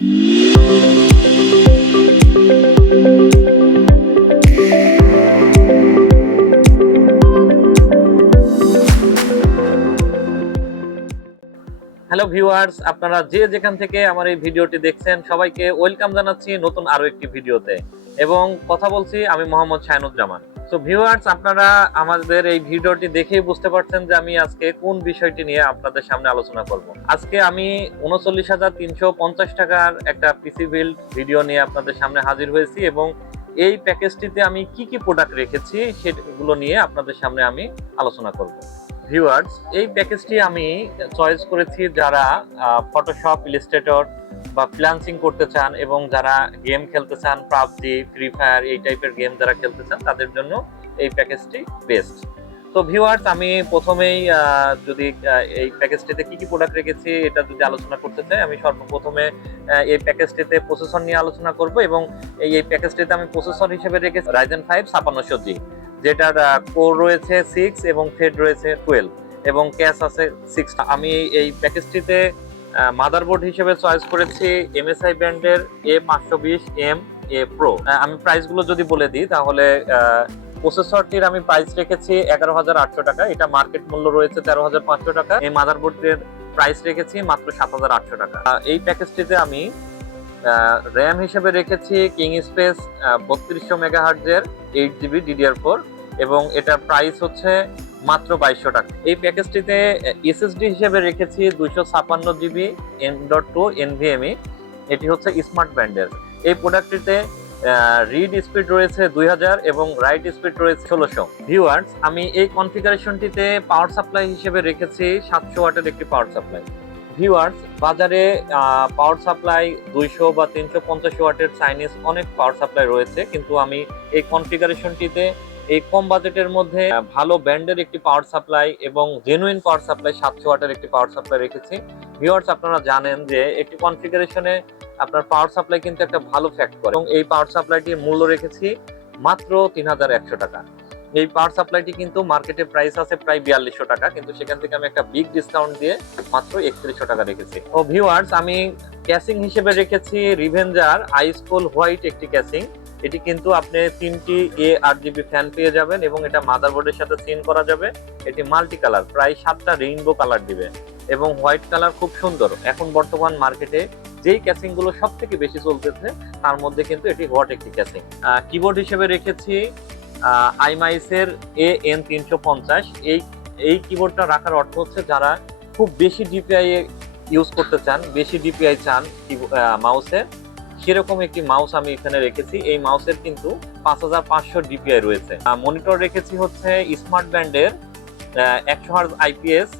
Hello viewers, আপনারা যে যেখান থেকে আমার এই ভিডিওটি দেখছেন সবাইকে ওয়েলকাম জানাচ্ছি নতুন আরো একটি ভিডিওতে। এবং কথা বলছি আমি মোহাম্মদ শাহিনুজ্জামান। সো ভিউয়ার্স, আপনারা আমাদের এই ভিডিওটি দেখেই বুঝতে পারছেন যে আমি আজকে কোন বিষয়টি নিয়ে আপনাদের সামনে আলোচনা করব। আজকে আমি ৩৯,৩৫০ টাকার একটা পিসি বিল্ড ভিডিও নিয়ে আপনাদের সামনে হাজির হয়েছি এবং এই প্যাকেজটিতে আমি কি কি প্রোডাক্ট রেখেছি সেগুলো নিয়ে আপনাদের সামনে আমি আলোচনা করব। ভিউয়ার্স, এই প্যাকেজটি আমি চয়েস করেছি যারা ফটোশপ, ইলাস্ট্রেটর বা ফ্রিল্যান্সিং করতে চান এবং যারা গেম খেলতে চান, পাবজি, ফ্রি ফায়ার এই টাইপের গেম যারা খেলতে চান তাদের জন্য এই প্যাকেজটি বেস্ট। তো ভিউয়ার্স, আমি প্রথমেই যদি এই প্যাকেজটিতে কি কি প্রোডাক্ট রেখেছি এটা যদি আলোচনা করতে চাই, আমি সর্বপ্রথমে এই প্যাকেজটিতে প্রসেসর নিয়ে আলোচনা করব এবং এই প্যাকেজটিতে আমি প্রসেসর হিসেবে রেখেছি Ryzen 5 5600G, যেটার কোর রয়েছে 6 এবং থ্রেড রয়েছে 12 এবং ক্যাশ আছে 6। আমি এই প্যাকেজটিতে মাদারবোর্ড হিসেবে চয়েস করেছি MSI ব্র্যান্ডের A520M A Pro। আমি প্রাইসগুলো যদি বলে দিই তাহলে প্রসেসরটির আমি প্রাইস রেখেছি 11,800 টাকা, এটা মার্কেট মূল্য রয়েছে 13,500 টাকা। এই মাদারবোর্ডের প্রাইস রেখেছি মাত্র 7,800 টাকা। এই প্যাকেজটিতে আমি র্যাম হিসেবে রেখেছি কিং স্পেস 3200 মেগাহার্টজের 8GB DDR4 এবং এটার প্রাইস হচ্ছে মাত্র 2200 টাকা। এই প্যাকেজটিতে SSD হিসেবে রেখেছি 256GB M.2 NVMe, এটি হচ্ছে স্মার্ট ব্র্যান্ডের। এই প্রোডাক্টটিতে রিড স্পিড রয়েছে 2000 এবং রাইট স্পিড রয়েছে 1600। ভিউয়ার্স, আমি এই কনফিগারেশনটিতে পাওয়ার সাপ্লাই হিসেবে রেখেছি 700 ওয়াটের একটি পাওয়ার সাপ্লাই। ভিউয়ার্স, বাজারে পাওয়ার সাপ্লাই 200 বা 350 ওয়াটের চাইনিজ অনেক পাওয়ার সাপ্লাই রয়েছে, কিন্তু আমি এই কনফিগারেশনটিতে এই কম বাজেটের মধ্যে ভালো ব্র্যান্ডের একটি পাওয়ার সাপ্লাই এবং জেনুইন পাওয়ার সাপ্লাই 700 ওয়াটের একটি পাওয়ার সাপ্লাই রেখেছি। ভিউয়ার্স, আপনারা জানেন যে একটি কনফিগারেশনে আপনার পাওয়ার সাপ্লাই কিন্তু একটা ভালো ফ্যাক্ট করে এবং এই পাওয়ার সাপ্লাইটির মূল্য রেখেছি মাত্র 3,100 টাকা। এই পাওয়ার সাপ্লাইটি কিন্তু মার্কেটে প্রাইস আছে প্রায় 4200 টাকা, কিন্তু সেখান থেকে আমি একটা বিগ ডিসকাউন্ট দিয়ে মাত্র 3100 টাকা রেখেছি। ও ভিউয়ার্স, আমি ক্যাসিং হিসেবে রেখেছি রিভেঞ্জার আইসকুল হোয়াইট একটি ক্যাসিং। এটি কিন্তু আপনি 3টি A8GB ফ্যান পেয়ে যাবেন এবং এটা মাদারবোর্ডের সাথে সিন করা যাবে। এটি মাল্টি কালার, প্রায় 7টা রেইনবো কালার দিবে এবং হোয়াইট কালার খুব সুন্দর। এখন বর্তমান মার্কেটে যেই ক্যাসিং গুলো সব থেকে বেশি চলতেছে তার মধ্যে কিন্তু এটি হট একটি ক্যাসিং। কিবোর্ড হিসেবে রেখেছি আইমাইসের AN350। এই কিবোর্ডটা রাখার অর্থ হচ্ছে যারা খুব বেশি ডিপিআই ইউজ করতে চান, বেশি ডিপিআই চান মাউসে, সেরকম একটি মাউস আমি এখানে রেখেছি। এই মাউসের কিন্তু 5500 ডিপিআই রয়েছে। মনিটর রেখেছি হচ্ছে স্মার্ট ব্র্যান্ডের 100 Hz IPS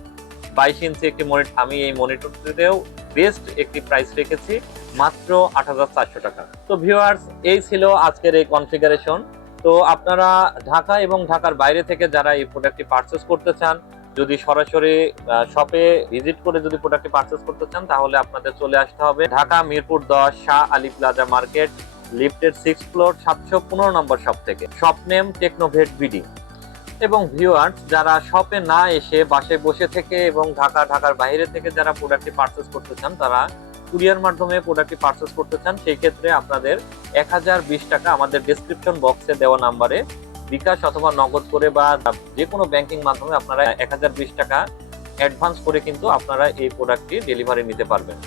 22 ইঞ্চি একটি মনিটর। আমি এই মনিটরটিতেও বেস্ট একটি প্রাইস রেখেছি মাত্র 8,400 টাকা। তো ভিউয়ার্স, এই ছিল আজকের এই কনফিগারেশন। তো আপনারা ঢাকা এবং ঢাকার বাইরে থেকে যারা এই প্রোডাক্টটি পারচেস করতে চান, যদি সরাসরি শপে ভিজিট করে যদি প্রোডাক্টটি পারচেস করতে চান তাহলে আপনাদের চলে আসতে হবে ঢাকা মিরপুর 10 শাহ আলী প্লাজা মার্কেট, লিফটের 6th ফ্লোর 715 নম্বর শপ থেকে। Shop name Technovate BD. এবং ভিউয়ার্স, যারা শপে না এসে বাসায় বসে থেকে এবং ঢাকার বাইরে থেকে যারা প্রোডাক্টটি পারচেস করতে চান, তারা কুরিয়ার মাধ্যমে প্রোডাক্টটি পারচেস করতে চান, সেই ক্ষেত্রে আপনাদের 1020 টাকা আমাদের ডেসক্রিপশন বক্সে দেওয়া নাম্বারে বিকাশ অথবা নগদ করে বা যে কোনো ব্যাংকিং মাধ্যমে আপনারা 1020 টাকা অ্যাডভান্স করে কিন্তু আপনারা এই প্রোডাক্টটি ডেলিভারি নিতে পারবেন।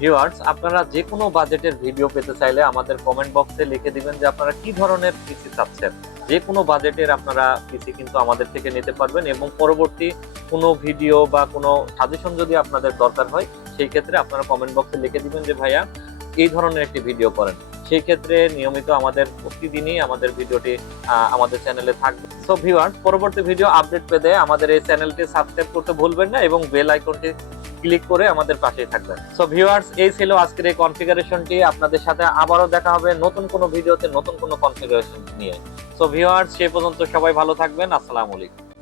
ভিউয়ার্স, আপনারা যে কোনো বাজেটের ভিডিও পেতে চাইলে আমাদের কমেন্ট বক্সে লিখে দিবেন যে আপনারা কি ধরনের পিসি চাচ্ছেন। যে কোনো বাজেটের আপনারা পিসি কিন্তু আমাদের থেকে নিতে পারবেন এবং পরবর্তী কোনো ভিডিও বা কোনো সাজেশন যদি আপনাদের দরকার হয় সেই ক্ষেত্রে আপনারা কমেন্ট বক্সে লিখে দিবেন যে ভাইয়া এই ধরনের একটি ভিডিও করেন। সেই ক্ষেত্রে নিয়মিত আমাদের প্রতিদিনই আমাদের ভিডিওটি আমাদের চ্যানেলে থাকবে। সো ভিউয়ার্স, পরবর্তী ভিডিও আপডেট পেতে আমাদের এই চ্যানেলটি সাবস্ক্রাইব করতে ভুলবেন না এবং বেল আইকনটি ক্লিক করে আমাদের পাশেই থাকবেন। সো ভিউয়ার্স, এই ছিল আজকের এই কনফিগারেশনটি। আপনাদের সাথে আবারও দেখা হবে নতুন কোনো ভিডিওতে নতুন কোনো কনফিগারেশন নিয়ে। সো ভিউয়ার্স, সেই পর্যন্ত সবাই ভালো থাকবেন। আসসালামু আলাইকুম।